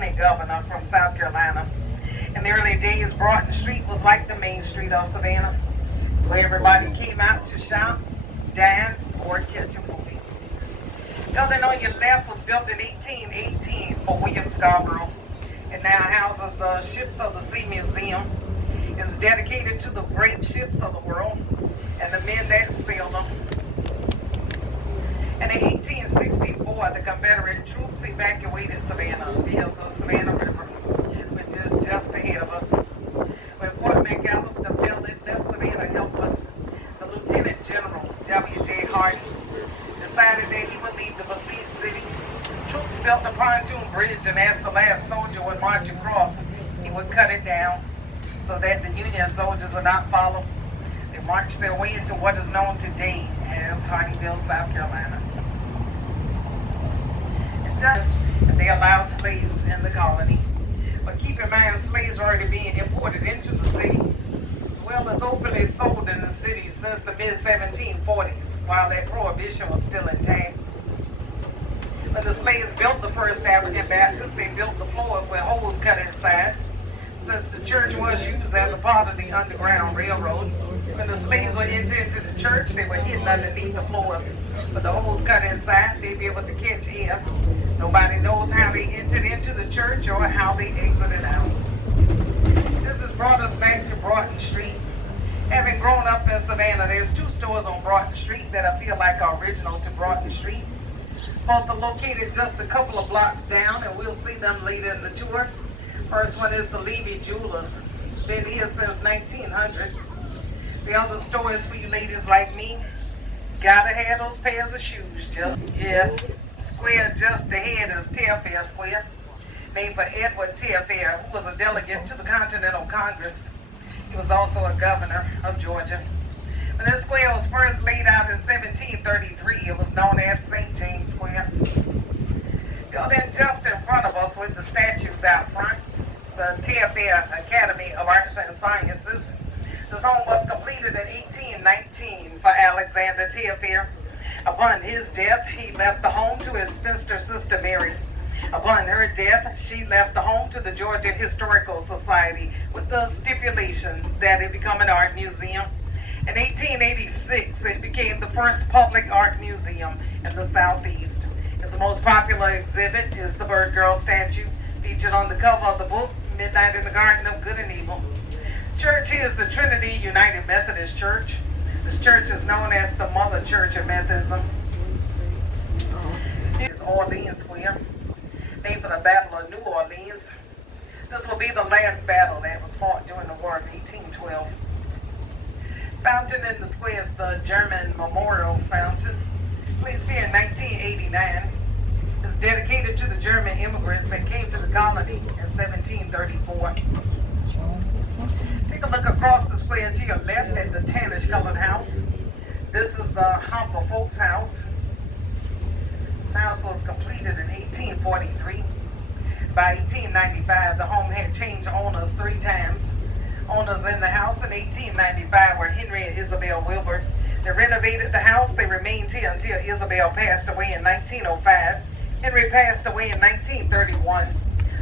Governor from South Carolina. In the early days, Broughton Street was like the main street of Savannah, where everybody came out to shop, dine, or catch a movie. Building on your left was built in 1818 for William Scarborough. It now houses the Ships of the Sea Museum. It's dedicated to the great ships of the world and the men that sailed them. And in 1864, the Confederate troops evacuated Savannah via the Savannah River, which is just ahead of us. When Fort McAllister fell, it left Savannah helpless. The Lieutenant General, W.J. Hardin, decided that he would leave the besieged city. Troops built a pontoon bridge, and as the last soldier would march across, he would cut it down so that the Union soldiers would not follow. They marched their way into what is known today as Huntingville, South Carolina. And they allowed slaves in the colony. But keep in mind, slaves were already being imported into the city, as well as openly sold in the city since the mid-1740s, while that prohibition was still intact. When the slaves built the first African Baptist, they built the floors with holes cut inside. Since the church was used as a part of the Underground Railroad, when the slaves were entered into the church, they were hidden underneath the floors. With the holes cut inside, they'd be able to catch air. Nobody knows how they entered into the church or how they exited out. This has brought us back to Broughton Street. Having grown up in Savannah, there's two stores on Broughton Street that I feel like are original to Broughton Street. Both are located just a couple of blocks down, and we'll see them later in the tour. First one is the Levy Jewelers. Been here since 1900. The other store is for you ladies like me. Gotta have those pairs of shoes, just. Yes. Square just ahead is Telfair Square, named for Edward Telfair, who was a delegate to the Continental Congress. He was also a governor of Georgia. When this square was first laid out in 1733, it was known as St. James Square. Building just in front of us with the statues out front, the Telfair Academy of Arts and Sciences. This home was completed in 1819 for Alexander Telfair. Upon his death, he left the home to his spinster sister Mary. Upon her death, she left the home to the Georgia Historical Society with the stipulation that it become an art museum. In 1886, it became the first public art museum in the Southeast. Its most popular exhibit is the Bird Girl statue, featured on the cover of the book, Midnight in the Garden of Good and Evil. Church is the Trinity United Methodist Church. This church is known as the Mother Church of Methodism. It is Orleans Square, named for the Battle of New Orleans. This will be the last battle that was fought during the War of 1812. Fountain in the square is the German Memorial Fountain, placed here in 1989. It's dedicated to the German immigrants that came to the colony in 1734. Take a look across the square to your left at the tannish colored house. This is the Hopper Folks house. The house was completed in 1843. By 1895, the home had changed owners 3 times. Owners in the house in 1895 were Henry and Isabel Wilbur. They renovated the house. They remained here until Isabel passed away in 1905. Henry passed away in 1931.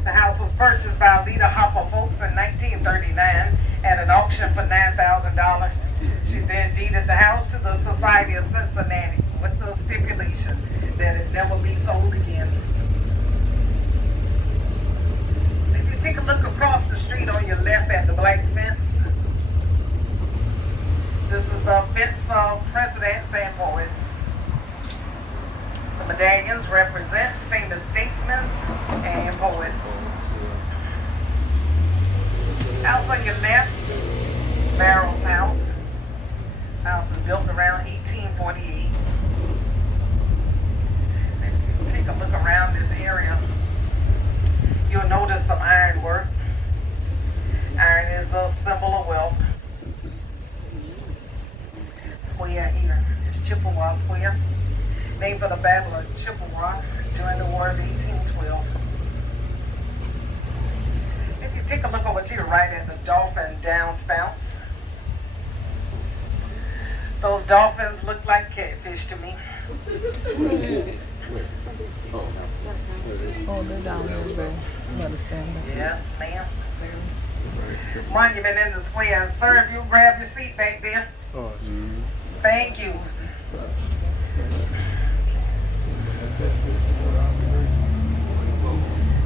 The house was purchased by Alida Hopper Folks in 1939 at an auction for $9,000. She then deeded the house to the Society of Cincinnati with the stipulation that it never be sold again. If you take a look across the street on your left at the black fence, this is a fence of presidents and poets. The medallions represent famous statesmen and poets. House on your left, Barrow's house. House is built around 1848. If you take a look around this area, you'll notice some ironwork. Iron is a symbol of wealth. Square here is Chippewa Square, named for the Battle of Chippewa during the War of 1812. If you take a look over to your right at the dolphin downspouts, those dolphins look like catfish to me. Oh, they're down there, bro. Yes, ma'am. Monument in the square. Sir, if you grab your seat back there. Thank you.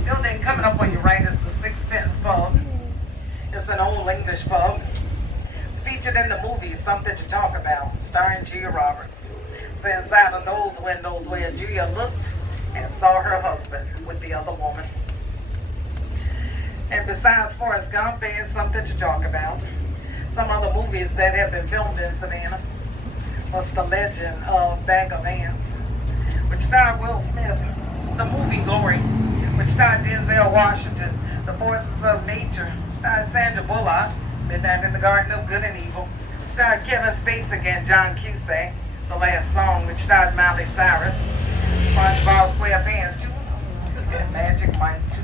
Building coming up on your right is the Sixpence Pub. It's an old English pub. It's featured in the movie Something to Talk About, starring Julia Roberts. It's inside of those windows where Julia looked and saw her husband with the other woman. And besides Forrest Gump and Something to Talk About, some other movies that have been filmed in Savannah was The Legend of Bag of Ants, which starred Will Smith, the movie Glory, which starred Denzel Washington, The Forces of Nature, starred Sandra Bullock, Midnight in the Garden of Good and Evil, starred Kevin Spacey and John Cusack, The Last Song, which starred Miley Cyrus, SpongeBob SquarePants 2, and Magic Mike 2.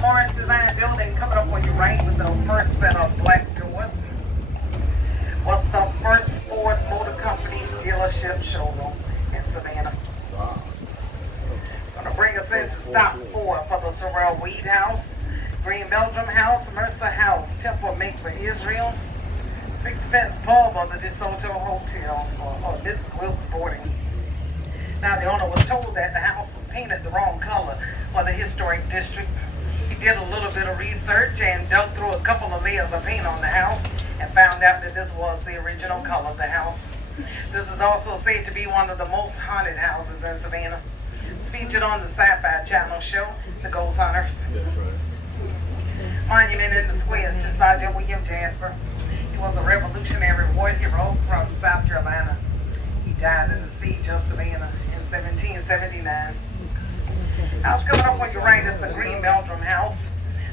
Morris Design Building coming up on your right with the first set of black doors. What's the first Ford Motor Company dealership showroom in Savannah? Gonna bring us into stop 4 for the Sorrel Weed House, Green Belgium House, Mercer House, Temple Make for Israel, Sixpence Pub or the DeSoto Hotel, or Mrs. Wilkes Boarding. Now the owner was told that the house was painted the wrong color for the historic district. He did a little bit of research and dug through a couple of layers of paint on the house and found out that this was the original color of the house. This is also said to be one of the most haunted houses in Savannah. It's featured on the Sci-Fi Channel show, The Ghost Hunters. Monument in the square is to Sergeant William Jasper. He was a Revolutionary War hero from South Carolina. He died in the siege of Savannah in 1779. House coming up on your right is the Green Belgium House.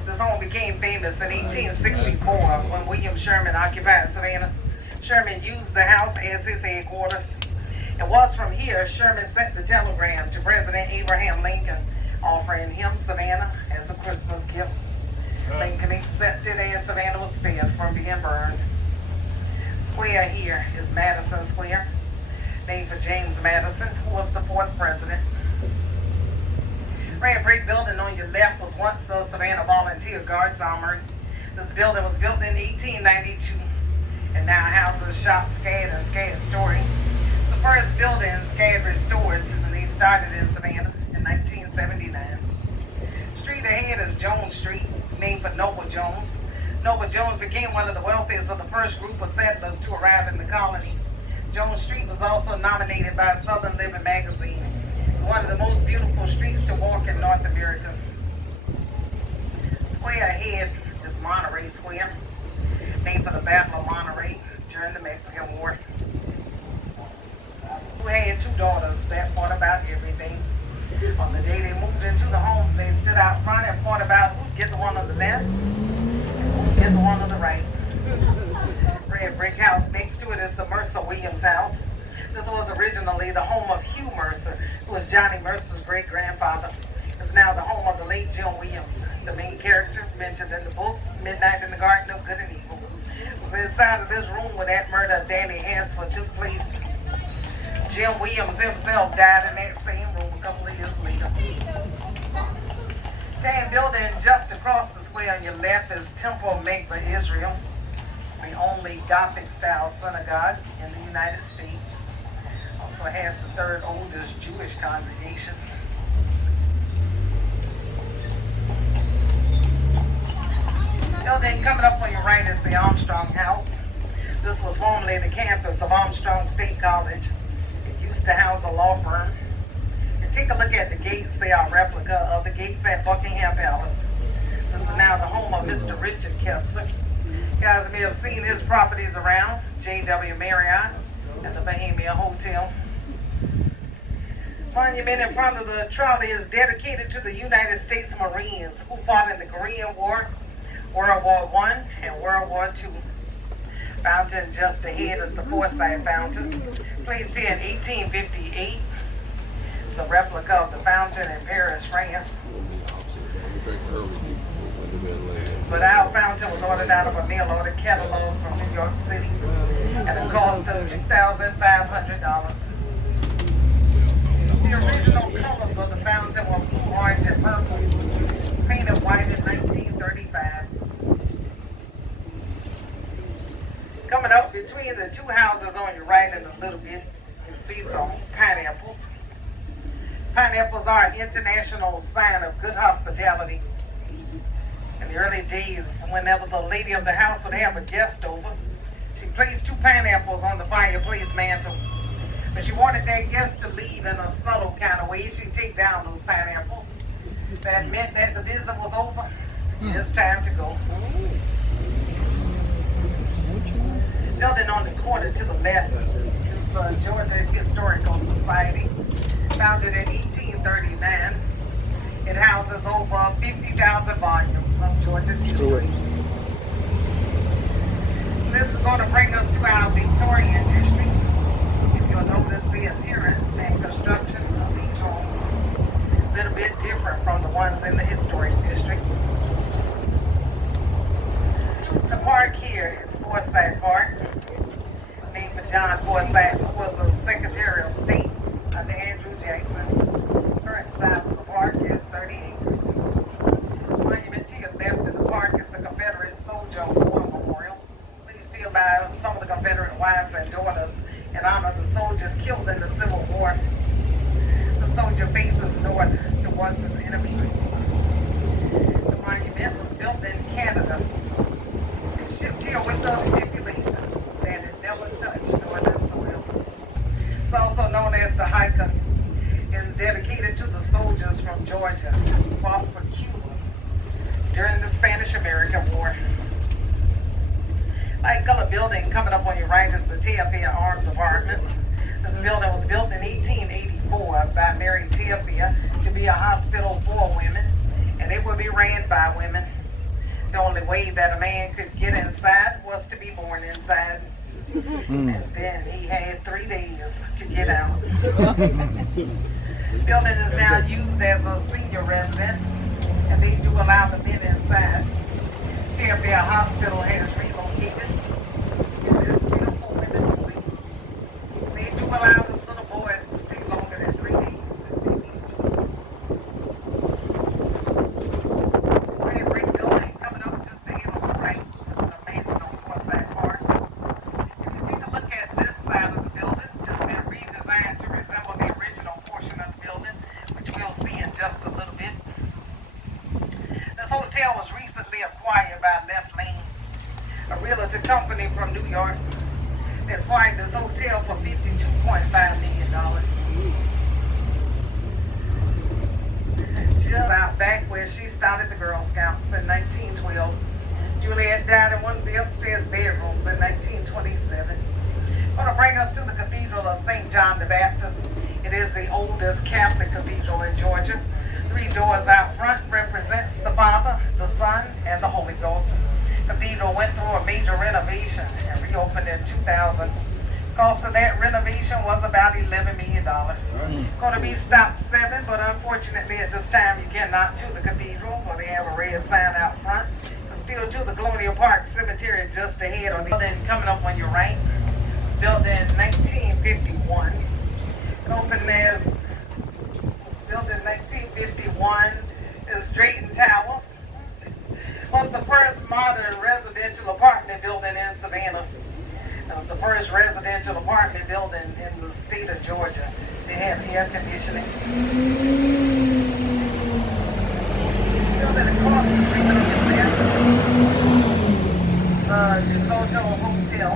This home became famous in 1864 when William Sherman occupied Savannah. Sherman used the house as his headquarters. It was from here Sherman sent the telegram to President Abraham Lincoln offering him Savannah as a Christmas gift. Lincoln accepted and Savannah was spared from being burned. Square here is Madison Square, named for James Madison, who was the 4th president. Red brick building on your left was once the Savannah Volunteer Guards Armory. This building was built in 1892 and now houses shops, SCAD, and SCAD Story. The first building SCAD restored, and they started in Savannah in 1979. Street ahead is Jones Street, named for Noble Jones. Noble Jones became one of the wealthiest of the first group of settlers to arrive in the colony. Jones Street was also nominated by Southern Living magazine, one of the most beautiful streets to walk in North America. Square ahead is Monterey Square, named for the Battle of Monterey during the Mexican War. Who had 2 daughters that fought about everything. On the day they moved into the homes, they stood out front and fought about who'd get the one on the left and who'd get the one on the right. Red brick house next to it is the Mercer Williams house. This was originally the home of Hugh Mercer, who was Johnny Mercer's great-grandfather. It's now the home of the late Jim Williams, the main character mentioned in the book, Midnight in the Garden of Good and Evil. It was inside of this room where that murder of Danny Hansford took place. Jim Williams himself died in that same room a couple of years later. Same building just across the square on your left is Temple Make for Israel, the only Gothic-style synagogue in the United States. Also has the 3rd oldest Jewish congregation. Building coming up on your right is the Armstrong House. This was formerly the campus of Armstrong State College. It used to house a law firm. And take a look at the gates. They are a replica of the gates at Buckingham Palace. This is now the home of Mr. Richard Kessler. You guys may have seen his properties around, J.W. Marriott and the Bohemia Hotel. Monument in front of the trolley is dedicated to the United States Marines who fought in the Korean War, World War I, and World War II. Fountain just ahead is the Forsyth Fountain, placed here in 1858. It's a replica of the fountain in Paris, France. But our fountain was ordered out of a mail-order catalog from New York City at a cost of $2,500. The original colors of the fountain were blue, orange, and purple, painted white in 1935. Coming up between the two houses on your right and a little bit, you see some pineapples. Pineapples are an international sign of good hospitality. In the early days, whenever the lady of the house would have a guest over, she placed 2 pineapples on the fireplace mantle. But she wanted that guest to leave in a subtle kind of way. She'd take down those pineapples. That meant that the visit was over. It's time to go. Building on the corner to the left is the Georgia Historical Society, founded in 1839. It houses over 50,000 volumes of Georgia's history. This is going to bring us to our Victorian district. If you'll notice the appearance and construction of these homes is a little bit different from the ones in the historic district. The park here is Forsyth Park, named for John Forsyth, who was the Secretary of State under Andrew Jackson. Current size of the park is 30 acres. The monument to your left in the park is the Confederate Soldier War Memorial. Please see about some of the Confederate wives and daughters in honor of the soldiers killed in the Civil War. The soldier faces north towards his enemy. The monument was built in Canada. It shipped here with the stipulation that it never touched northern soil. It's also known as the Hiker. It is dedicated to the soldiers from Georgia who fought for Cuba during the Spanish-American War. Light color building coming up on your right is the Telfair Arms Apartments. This building was built in 1884 by Mary Telfair to be a hospital for women, and it would be ran by women. The only way that a man could get inside was to be born inside. And then he had 3 days to get out. The building is now used as a senior residence, and they do allow the men inside. Telfair Hospital has relocated. It is beautiful women only. They do allow the little boys to stay longer than 3 days if they need to. Great brick building coming up just ahead on the right is the mansion on Forsyth Park. If you take a look at this side of the building, it's been redesigned to resemble the original portion of the building, which we'll see in just a little bit. This hotel was recently acquired by Left Lane, a realtor company from New York. They acquired this hotel for $52.5 million. Just out back where she started the Girl Scouts in 1912. Juliet died in one of the upstairs bedrooms in 1927. Going to bring us to the Cathedral of St. John the Baptist. It is the oldest Catholic cathedral in Georgia. 3 doors out front represents the Father, the Son, and the Holy Ghost. The cathedral went through a major renovation and reopened in 2000. Cost of that renovation was about $11 million. Going to be stopped 7, but unfortunately at this time you cannot to the cathedral, for they have a red sign out front. But still to the Colonial Park Cemetery just ahead on the building coming up on your right. Built in 1951. It opened as built in 1951 is Drayton Towers. Was the first modern residential apartment building in Savannah. It was the first residential apartment building in the state of Georgia. They had air conditioning. Building across the street of the DeSoto Hotel,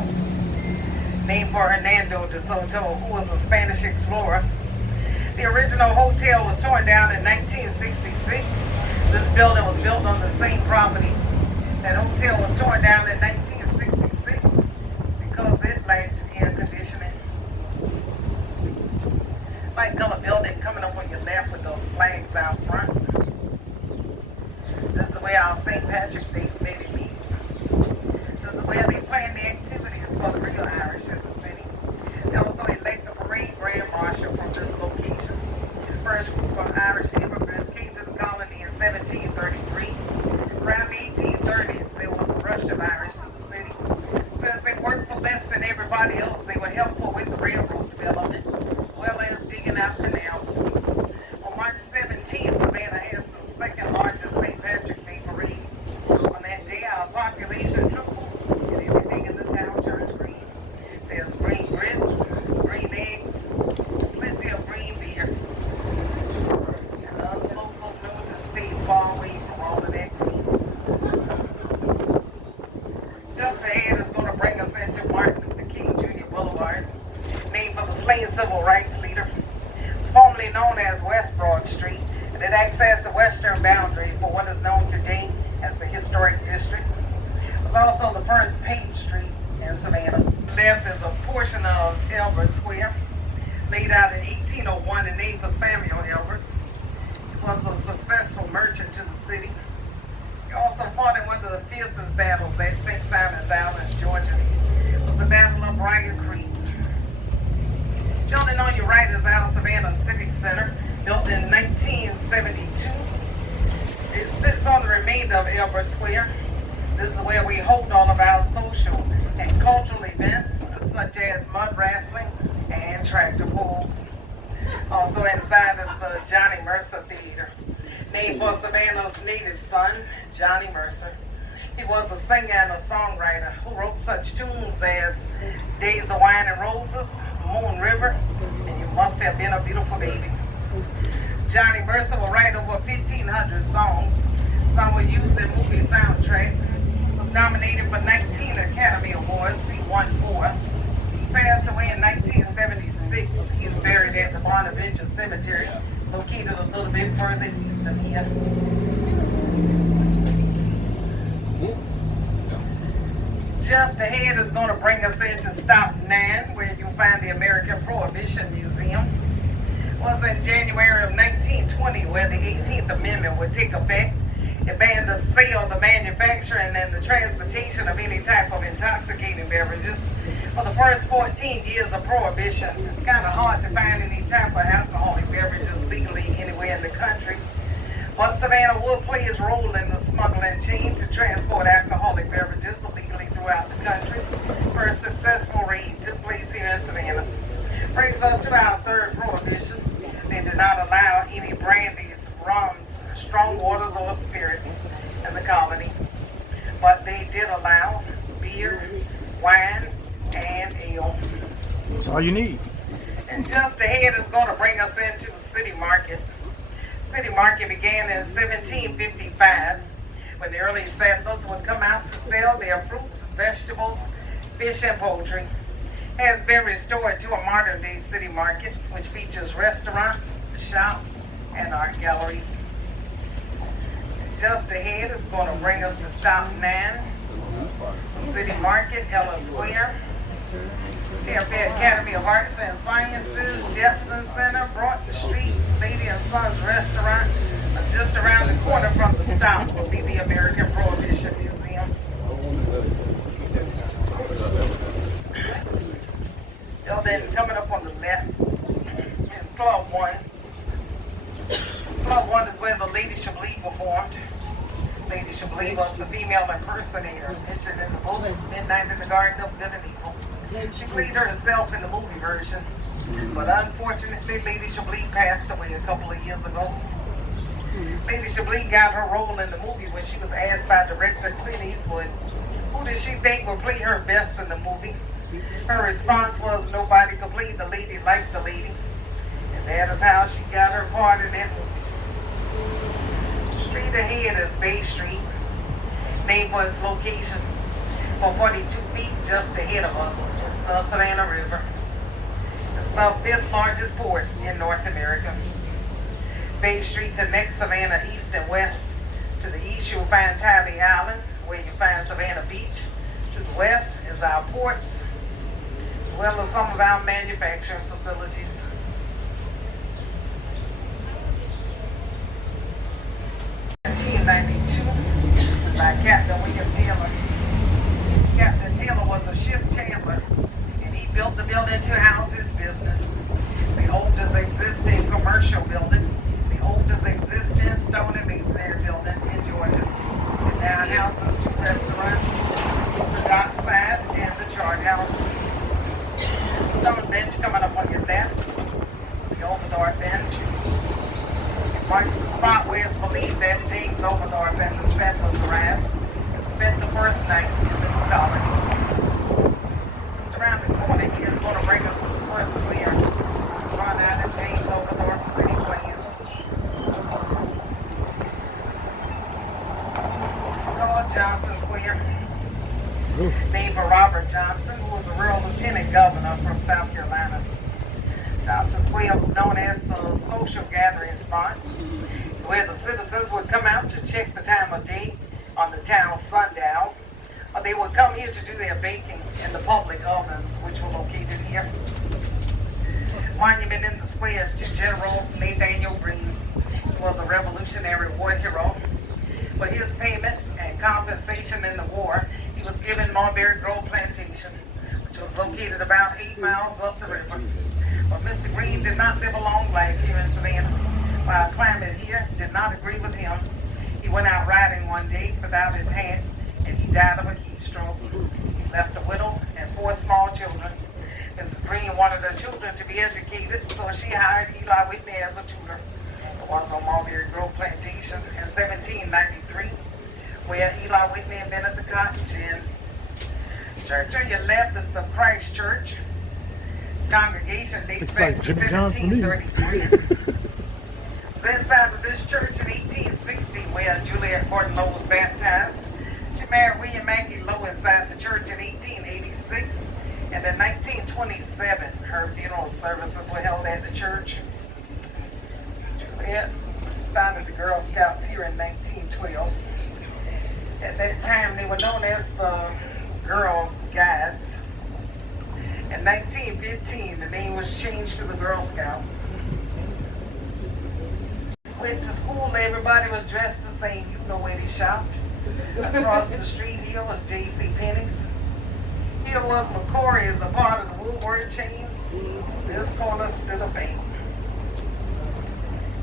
named for Hernando de Soto, who was a Spanish explorer. The original hotel was torn down in 1966. This building was built on the same property. That hotel was torn down in 1966 because it lacked air conditioning. Light color building coming up on your left with those flags out front. This is where our St. Patrick's Day committee meets. This is where they plan the activities for the real Irish in the city. They also elect the parade grand marshal from this location. First group of Irish immigrants came to the colony in 1733. Around the 1830s, there was a rush of Irish to the city. Since they worked for less than everybody else, they were helpful with the railroad development, as well as digging out canals. Just ahead is going to bring us into Martin Luther King Jr. Boulevard, named for the slain civil rights leader, formerly known as West Broad Street, and it acts as the western boundary for what is known today as the historic district. It was also the first paved street in Savannah. Left is a portion of Albert Square, laid out in 1801 and named for Samuel Albert. He was a successful merchant to the city. He also fought in one of the fiercest battles at St. Simon's Island, Georgia. It was the Battle of Briar Creek. Building on your right is our Savannah Civic Center, built in 1972. It sits on the remainder of Albert Square. This is where we hold all of our social and cultural events, such as mud wrestling and tractor pulls. Also inside is the Johnny Mercer Theater, named for Savannah's native son, Johnny Mercer. He was a singer and a songwriter who wrote such tunes as Days of Wine and Roses, Moon River, and You Must Have Been a Beautiful Baby. Johnny Mercer will write over 1,500 songs. Some were used in movie soundtracks. He was nominated for 19 Academy Awards. He won 4. He passed away in 1976. He is buried at the Bonaventure Cemetery, located a little bit further east of here. Just ahead is going to bring us into Stop 9, where you'll find the American Prohibition Museum. It was in January of 1920 where the 18th Amendment would take effect. It banned the sale, the manufacturing, and the transportation of any type of intoxicating beverages. For the first 14 years of Prohibition, it's kind of hard to find any type of alcoholic beverages legally anywhere in the country. But Savannah will play its role in the smuggling chain to transport alcoholic beverages legally throughout the country. First successful raid took place here in Savannah. Brings us to our third prohibition. They did not allow any brandies, rums, strong waters, or spirits in the colony. But they did allow beer, wine, and ale. That's all you need. And just ahead is going to bring us into the city market. City market began in 1755 when the early settlers would come out to sell their fruits, vegetables, fish, and poultry. It has been restored to a modern day city market which features restaurants, shops, and art galleries. Just ahead is going to bring us to Stop 9, the city market, Ella Square, Telfair Academy of Arts and Sciences, Jefferson Center, Broughton Street, Lady and Sons Restaurant. Just around the corner from the stop will be the American Prohibition Museum. Then coming up on the left is Club 1. Club 1 is where the Lady Chablis performed. Lady Chablis was the female impersonator mentioned in the book Midnight in the Garden of Good and Evil. She played herself in the movie version, but unfortunately Lady Chablis passed away a couple of years ago. Lady Chablis got her role in the movie when she was asked by director Clint Eastwood, who did she think would play her best in the movie? Her response was, nobody could play the lady like the lady. And that is how she got her part in it. Street ahead is Bay Street, named for its location. For 42 feet just ahead of us is the Savannah River. It's the 5th largest port in North America. Bay Street connects Savannah east and west. To the east you'll find Tybee Island, where you find Savannah Beach. To the west is our ports, as well as some of our manufacturing facilities. In 1992, by Captain William Taylor. Captain Taylor was a ship chandler, and he built the building to house his business. The oldest existing commercial building, the oldest existing stone and masonry building in Georgia. It now houses 2 restaurants, the dockside and the chart house. Stone bench coming up on your left, the Overdorf bench. It marks the spot where it's believed that James Overdorf and the settlers arrived and spent the first night in the colony. Around the corner here is going to bring us to the first clear. Run out of James Overdorf City Plan. Johnson Square. named for Robert Johnson, who was a rural lieutenant governor from South Carolina. Johnson Square was known as the social gathering spot, where the citizens would come out to check the time of day on the town sundial. Or they would come here to do their baking in the public ovens, which were located here. Monument in the square is to General Nathaniel Greene. He was a Revolutionary War hero. For his payment and compensation in the war, he was given Mulberry Grove Plantation, which was located about 8 miles up the river. But Mr. Greene did not live a long life here in Savannah. While climate here did not agree with him, he went out riding one day without his hat, and he died of a heat stroke. He left a widow and 4 small children. Mrs. Greene wanted her children to be educated, so she hired Eli Whitney as a tutor. It was on Mulberry Grove Plantation in 1793, where Eli Whitney invented the cotton gin. Church on your left is the Christ Church. Congregation dates It's back like to Jimmy John's for me. 1733. Inside of this church in 1860, where Juliet Gordon Lowe was baptized. She married William Mackey Lowe inside the church in 1886, and in 1927, her funeral services were held at the church. Juliet founded the Girl Scouts here in 1912. At that time, they were known as the Girl Guides. In 1915, the name was changed to the Girl Scouts. Went to school, everybody was dressed the same. You know where they shopped. Across the street here was J.C. Penney's. Here was McCory as a part of the Woolworth chain. This corner stood a bank.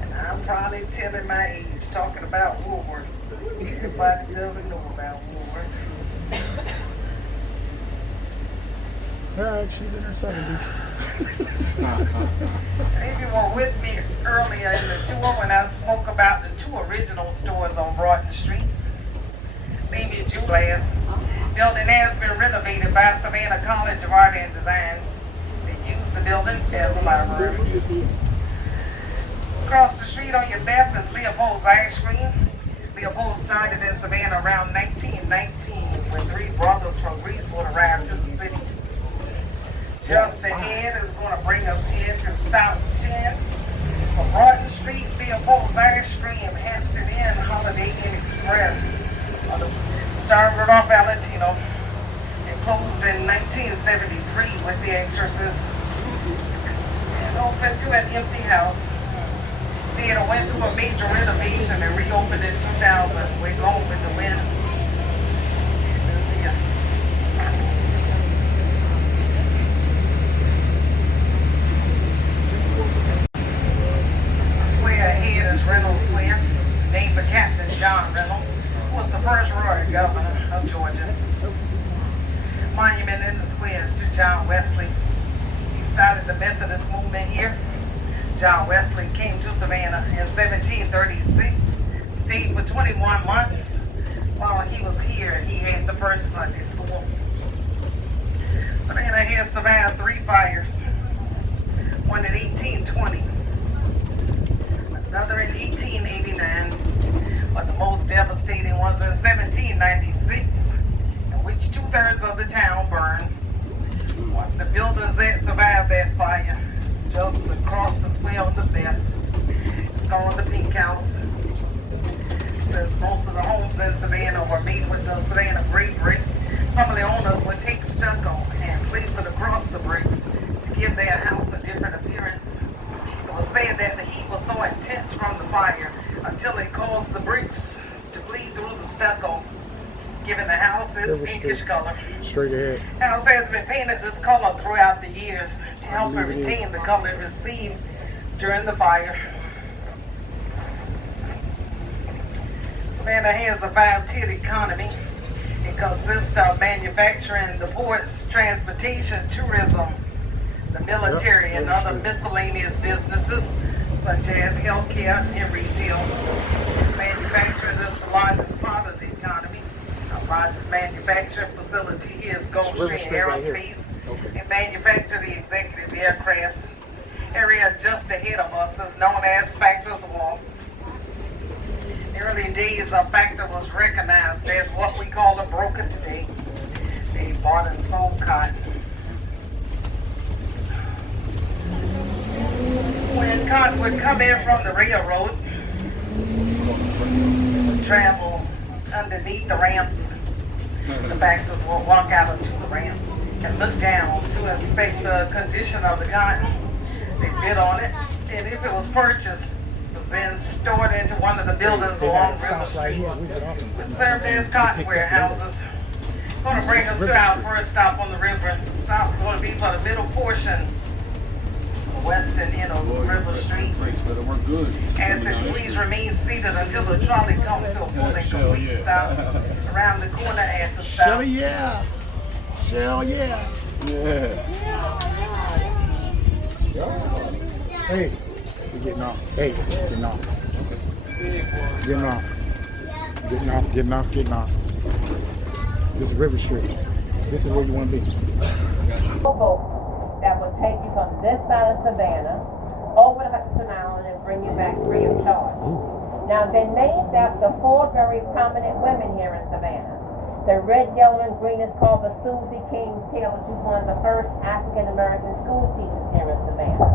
And I'm probably telling my age, talking about Woolworth. Everybody doesn't know about Woolworth. Alright, she's in her 70s. If you were with me earlier in the tour when I spoke about the 2 original stores on Broughton Street, maybe Glass. Building has been renovated by Savannah College of Art and Design. They use the building as a library. Across the street on your left is Leopold's Ice Cream. Leopold started in Savannah around 1919 when 3 brothers from Greece would arrive to the city. Just ahead is going to bring us into Stop 10. From Broughton Street, Leopold's Ice Cream, Hampton Inn, Holiday Inn Express. Started off Valentino. It closed in 1973 with The Exorcist. And opened to an empty house. Theater went through a major renovation and reopened in 2000. We're going with the wind. Reynolds Square, named for Captain John Reynolds, who was the first royal governor of Georgia. Monument in the square is to John Wesley. He started the Methodist movement here. John Wesley came to Savannah in 1736, stayed for 21 months. While he was here, he had the first Sunday school. Savannah has survived 3 fires, one in 1820, another in 1889, but the most devastating ones in 1796, in which 2/3 of the town burned. One of the buildings that survived that fire, just across the square on the left, it's called the Pink House. Since most of the homes in Savannah were made with the Savannah gray brick, some of the owners would take stucco and place it across the bricks to give their house a different appearance. It was said that the heat was so intense from the fire until it caused the bricks to bleed through the stucco, giving the house its pinkish color. Straight ahead. The house has been painted this color throughout the years to help it retain the color it received during the fire. Savannah has a 5-tiered economy. It consists of manufacturing, the ports, transportation, tourism, the military, and other miscellaneous businesses such as healthcare and retail. Manufacturing is the largest part of the economy. Our largest manufacturing facility here is Gulfstream Aerospace. And manufacture the executive aircrafts. Area just ahead of us is known as Factor's Wall. The early days of Factor was recognized as what we call a broker today. bought and sold cotton. When cotton would come in from the railroad, it would travel underneath the ramps. The backers will walk out onto the ramps and look down to inspect the condition of the cotton. They bid on it, and if it was purchased, it was then stored into one of the buildings along River Street, which served as cotton warehouses. Going to bring us to our first stop on the river. Stop is going to be for the middle portion, the western end of River Street. As the please remain seated until the trolley comes to a full and complete stop around the corner at the stop. Shelly, yeah. Shell, yeah. Yeah. Hey, we're getting off. Hey, getting off. Getting off. Getting off, getting off, getting off. This is River Street. This is where you want to be. Boat that would take you from this side of Savannah over to Hudson Island and bring you back free of charge. Now, they're named after four very prominent women here in Savannah. The red, yellow, and green is called the Susie King Taylor. She's one of the first African-American school teachers here in Savannah.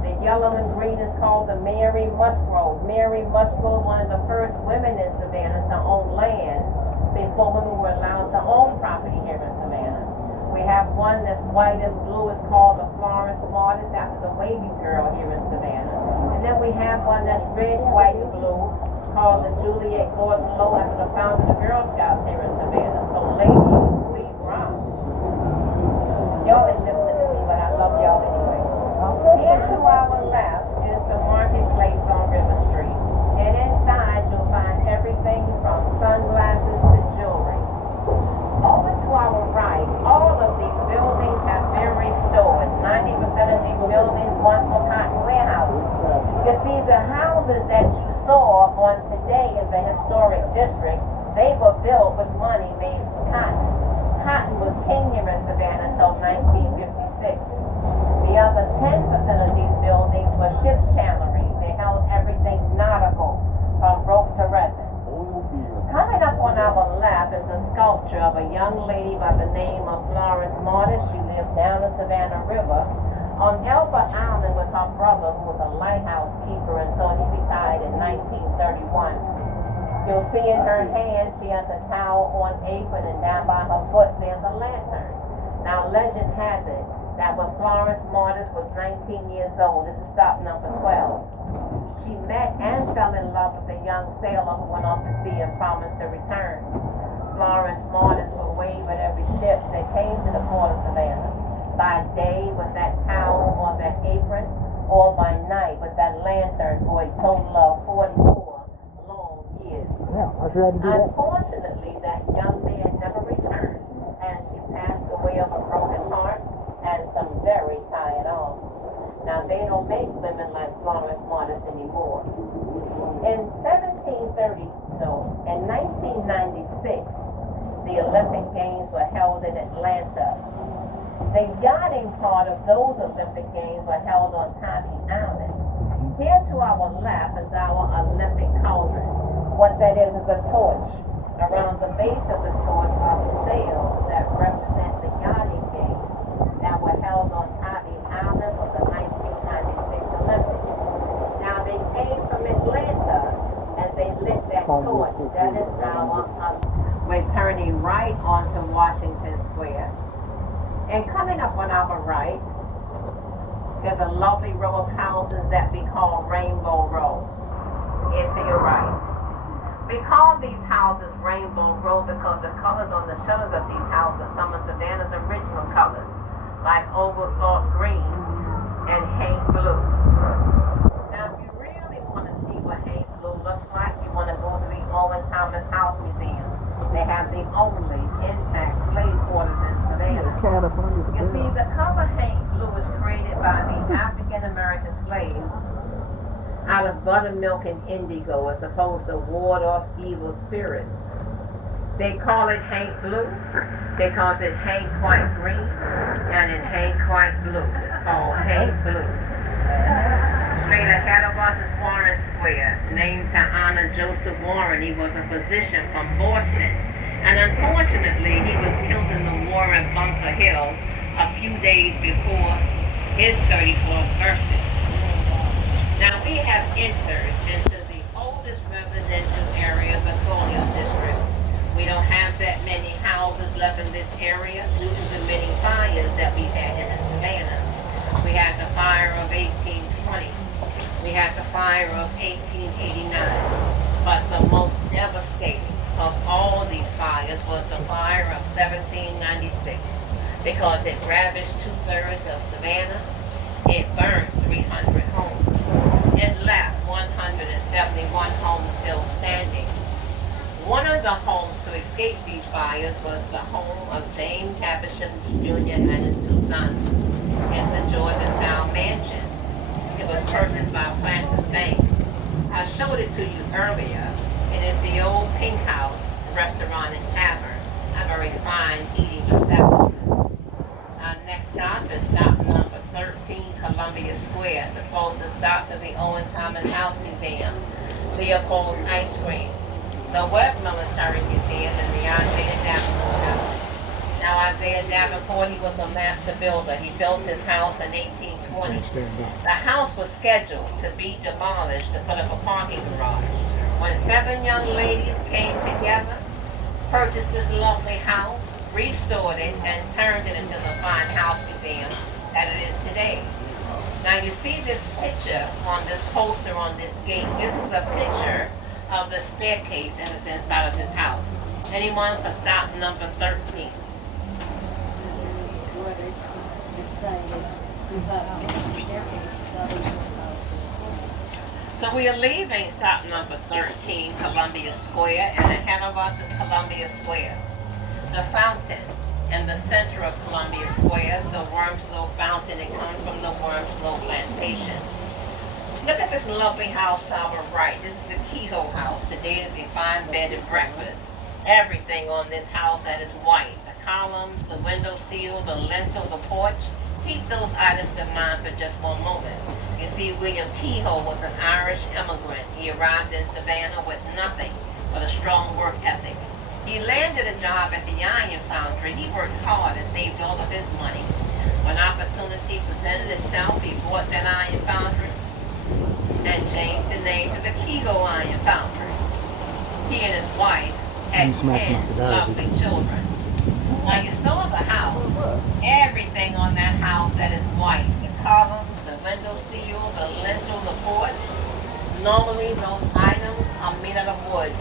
The yellow and green is called the Mary Musgrove. Mary Musgrove, one of the first women in Savannah to own land before women were allowed to own property here in Savannah. We have one that's white and blue. It's called the Florence Martis, after the wavy girl here in Savannah. And then we have one that's red, white, and blue, called the Juliet Gordon Low, after the founder of the Girl Scouts here in Savannah. So ladies, we rock. Y'all ain't listening to me, but I love y'all anyway. Here to our left is the marketplace on River Street. And inside you'll find everything from sunglasses to jewelry. Over to our right, all of these buildings have been restored. 90% of these buildings once were cotton warehouses. You see, the houses that you saw on today in the historic district, they were built with money made from cotton. Cotton was king here in Savannah until 1956. The other 10% of these buildings were ship's chandlery. They held everything nautical, from rope to resin. Coming up on our left is a sculpture of a young lady by the name of Florence Martis. She lived down the Savannah River on Elba Island with her brother, who was a lighthouse keeper until he retired in 1931. You'll see in her hand she has a towel on apron, and down by her foot there's a lantern. Now, legend has it that when Florence Martis was 19 years old, this is stop number 12, she met and fell in love with a young sailor who went off to sea and promised to return. Florence Martis would wave at every ship that came to the port of Savannah, by day with that towel or that apron, or by night with that lantern, for a total of 44 long years. Yeah, I sure had to do that. Unfortunately, that young man never returned, and she passed away of a broken heart and some very tired arms. Now, they don't make women like Florence Martis anymore. In 1996, the Olympic Games were held in Atlanta. The yachting part of those Olympic Games were held on Tybee Island. Here to our left is our Olympic cauldron. What that is a torch. Around the base of the torch are the sails that represent the yachting games that were held on Tybee Island for the 1996 Olympics. Now they came from Atlanta and they lit that torch. That is our we're turning right onto Washington Square. And coming up on our right is a lovely row of houses that we call Rainbow Row. Here to your right. We call these houses Rainbow Row because the colors on the shutters of these houses are some of Savannah's original colors, like overcloth green and Hank blue. Now, if you really want to see what Hank blue looks like, you want to go to the Owen Thomas House Museum. They have the only intact slave quarters in Savannah. You see, the color Hank blue was created by the African-American slaves out of buttermilk and indigo as opposed to ward off evil spirits. They call it Hank blue because it Hank white green and it Hank white blue. It's called Hank blue. Straight ahead of us is Warren Square, named to honor Joseph Warren. He was a physician from Boston. And unfortunately, he was killed in the war in Bunker Hill a few days before his 34th birthday. Now we have entered into the oldest residential area of the Colonial District. We don't have that many houses left in this area due to the many fires that we've had here in Savannah. We had the fire of 1820. We had the fire of 1889. But the most devastating of all these fires was the fire of 1796 because it ravaged 2/3 of Savannah. It burned 300 homes. It left 171 homes still standing. One of the homes to escape these fires was the home of James Havisham Jr. and his two sons. It's a Georgia-style mansion. It was purchased by Francis Bank. I showed it to you earlier. It is the old Pink House restaurant and tavern, a very fine eating establishment. Our next stop is stop number 13, Columbia Square, the closest stop to the Owen Thomas House Museum, Leopold's Ice Cream, the Webb Military Museum, and the Isaiah Davenport House. Now Isaiah Davenport, he was a master builder. He built his house in 1820. The house was scheduled to be demolished to put up a parking garage. When 7 young ladies came together, purchased this lovely house, restored it, and turned it into the fine house museum that it is today. Now you see this picture on this poster on this gate. This is a picture of the staircase that is inside of this house. Anyone for stop number 13? So we are leaving stop number 13, Columbia Square, and ahead of us is Columbia Square. The fountain in the center of Columbia Square, the Wormslow fountain, it comes from the Wormslow plantation. Look at this lovely house to our right. This is the Kehoe House. Today is a fine bed and breakfast. Everything on this house that is white. The columns, the window sill, the lintel, the porch. Keep those items in mind for just one moment. You see, William Kehoe was an Irish immigrant. He arrived in Savannah with nothing but a strong work ethic. He landed a job at the iron foundry. He worked hard and saved all of his money. When opportunity presented itself, he bought that iron foundry and changed the name to the Kehoe Iron Foundry. He and his wife had 10 lovely children. Now you saw the house. Everything on that house that is white. The columns, the window sill, the lintel, the porch. Normally those items are made out of wood,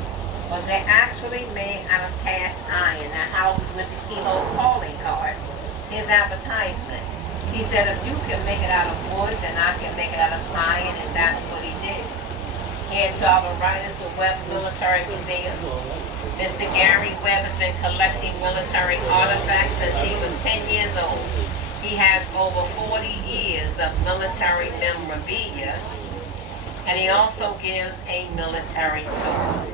but they're actually made out of cast iron. That house is with the Kehoe calling card. His advertisement. He said, if you can make it out of wood, then I can make it out of iron, and that's what he did. Here to our right is the Webb Military Museum. Mr. Gary Webb has been collecting military artifacts since he was 10 years old. He has over 40 years of military memorabilia, and he also gives a military tour.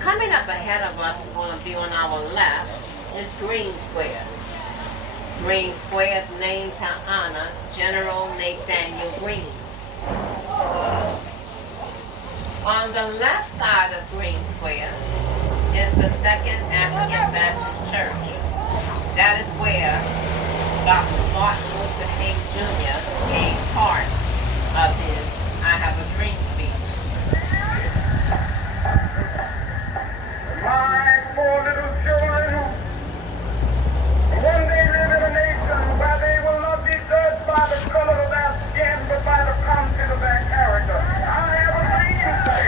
Coming up ahead of us, going to be on our left, is Green Square. Green Square is named to honor General Nathaniel Greene. On the left side of Green Square is the Second African Baptist Church. That is where Dr. Martin Luther King Jr. gave part of his I Have a Dream speech. My poor little children, one day live in a nation where they will not be judged by the color of their skin, but by the content of their character. I have a dream to say.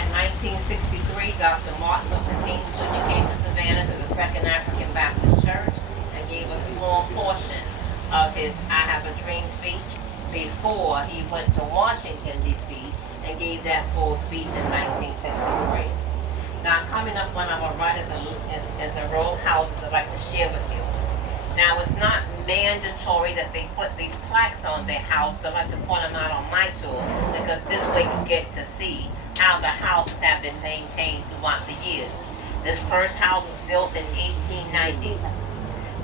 In 1963, Dr. Martin Luther King Jr. came to Savannah to the Second African Baptist Church and gave a small portion of his I Have a Dream speech before he went to Washington, D.C. and gave that full speech in 1963. Now, coming up on our right is a row of houses I'd like to share with you. Now, it's not mandatory that they put these plaques on their house, so I'd like to point them out on my tour, because this way you get to see how the houses have been maintained throughout the years. This first house was built in 1890.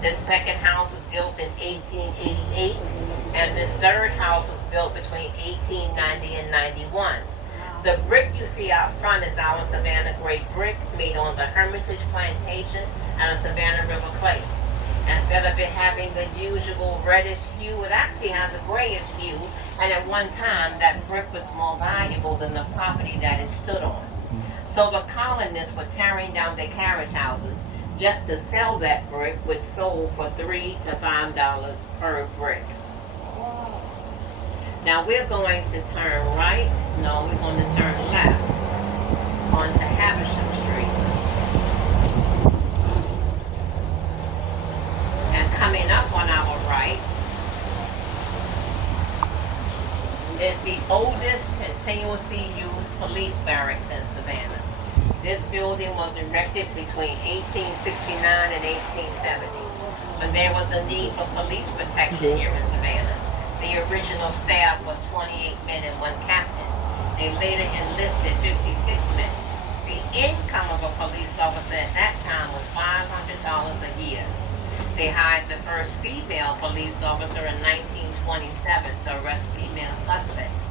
This second house was built in 1888. And this third house was built between 1890 and 91. The brick you see out front is our Savannah gray brick made on the Hermitage Plantation and Savannah River clay. Instead of it having the usual reddish hue, it actually has a grayish hue, and at one time that brick was more valuable than the property that it stood on. So the colonists were tearing down their carriage houses just to sell that brick, which sold for $3 to $5 per brick. Now we're going to turn right. No, we're going to turn left onto Havisham Street. And coming up on our right is the oldest continuously used police barracks in Savannah. This building was erected between 1869 and 1870, when there was a need for police protection here in Savannah. The original staff was 28 men and 1 captain. They later enlisted 56 men. The income of a police officer at that time was $500 a year. They hired the first female police officer in 1927 to arrest female suspects.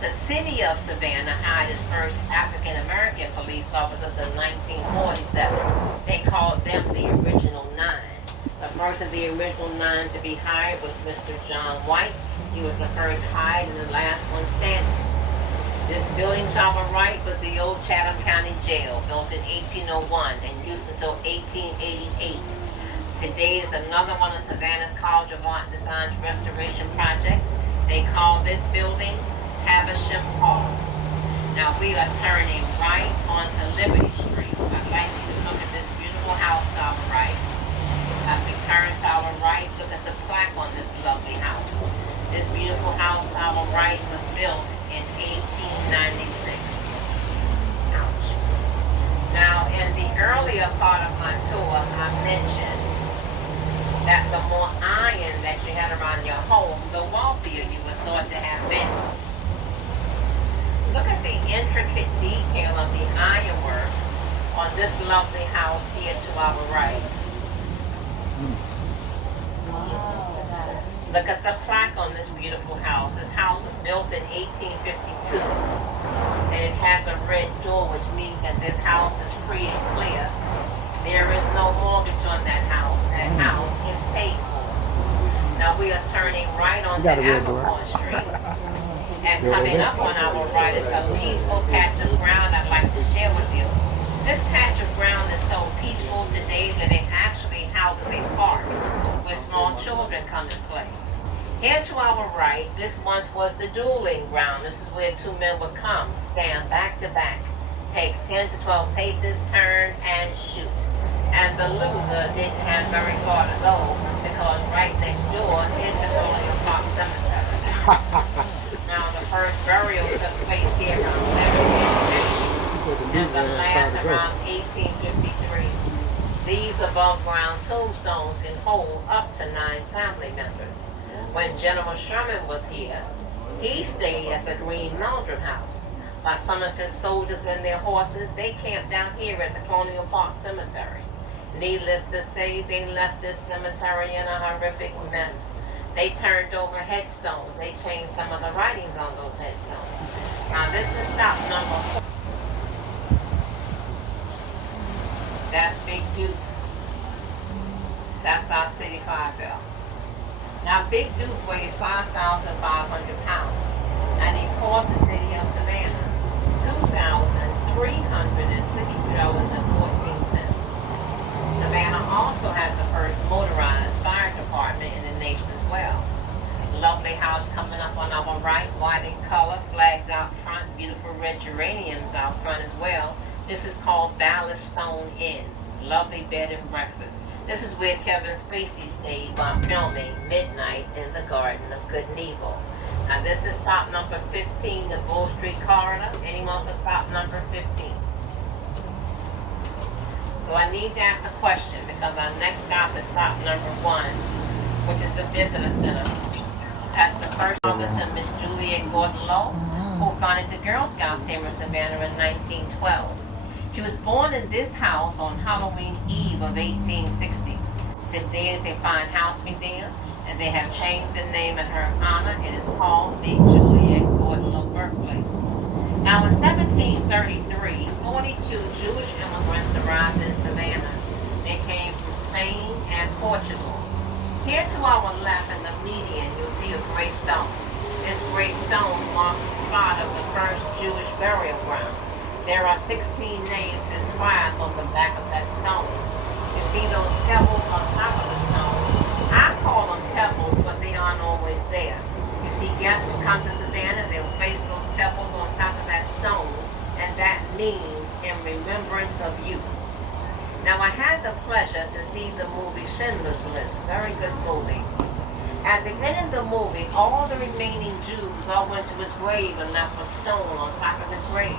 The city of Savannah hired its first African-American police officers in 1947. They called them the original 9. The first of the original 9 to be hired was Mr. John White. He was the first hired and the last one standing. This building to our right was the old Chatham County Jail, built in 1801 and used until 1888. Today is another one of Savannah's College of Art and Design's restoration projects. They call this building Havisham Hall. Now we are turning right onto Liberty Street. I'd like you to look at this beautiful house to our right. As we turn to our right, look at the plaque on this lovely house. This beautiful house to our right was built in 1896. Ouch. Now in the earlier part of my tour, I mentioned that the more iron that you had around your home, the wealthier you were thought to have been. Look at the intricate detail of the ironwork on this lovely house here to our right. Look at the plaque on this beautiful house. This house was built in 1852, and it has a red door, which means that this house is free and clear. There is no mortgage on that house. That house is paid for. Now we are turning right onto Abercorn Street. And coming up on our right is a peaceful patch of ground I'd like to share with you. This patch of ground is so peaceful today that it actually houses a park where small children come and play. Here to our right, this once was the dueling ground. This is where 2 men would come, stand back to back, take 10 to 12 paces, turn, and shoot. And the loser didn't have very far to go because right next door is the Colonial Park Cemetery. Now, the first burial took place here around 1750, and the last around 1853. These above-ground tombstones can hold up to 9 family members. When General Sherman was here, he stayed at the Green Mountain House. While some of his soldiers and their horses, they camped down here at the Colonial Park Cemetery. Needless to say, they left this cemetery in a horrific mess. They turned over headstones. They changed some of the writings on those headstones. Now this is stop number 4. That's Big Duke. That's our city fire bell. Now Big Duke weighs 5,500 pounds, and he cost the city of Savannah $2,353.14. Savannah also has the first motorized fire department in the nation as well. Lovely house coming up on our right, white in color, flags out front, beautiful red geraniums out front as well. This is called Ballast Stone Inn. Lovely bed and breakfast. This is where Kevin Spacey stayed while filming Midnight in the Garden of Good and Evil. Now this is stop number 15, the Bull Street Corridor. Anyone for stop number 15? So I need to ask a question because our next stop is stop number 1, which is the Visitor Center. That's the first officer, Miss Juliet Gordon-Lowe, who founded the Girl Scouts here in Savannah in 1912. She was born in this house on Halloween Eve of 1860. Today is a fine house museum, and they have changed the name in her honor. It is called the Juliet Gordon-Lowe Birthplace. Now in 1733, 42 Jewish immigrants arrived in Savannah. They came from Spain and Portugal. Here to our left in the median, you'll see a gray stone. This gray stone marks the spot of the first Jewish burial ground. There are 16 names inscribed on the back of that stone. You see those pebbles on top of the stone? I call them pebbles, but they aren't always there. You see guests who come to Savannah, they'll place those pebbles on top of that stone, and that means in remembrance of you. Now, I had the pleasure to see the movie Schindler's List. Very good movie. At the end of the movie, all the remaining Jews all went to his grave and left a stone on top of his grave.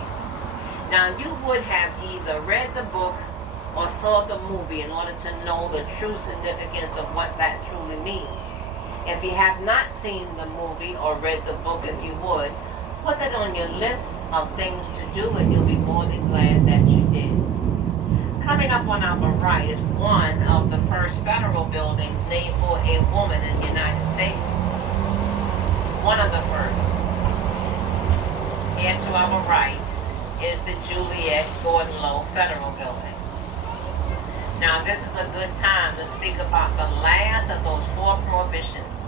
Now, you would have either read the book or saw the movie in order to know the true significance of what that truly means. If you have not seen the movie or read the book, if you would, put that on your list of things to do, and you'll be more than glad that you did. Coming up on our right is one of the first federal buildings named for a woman in the United States. One of the first. Here to our right is the Juliet Gordon Low Federal Building. Now this is a good time to speak about the last of those 4 prohibitions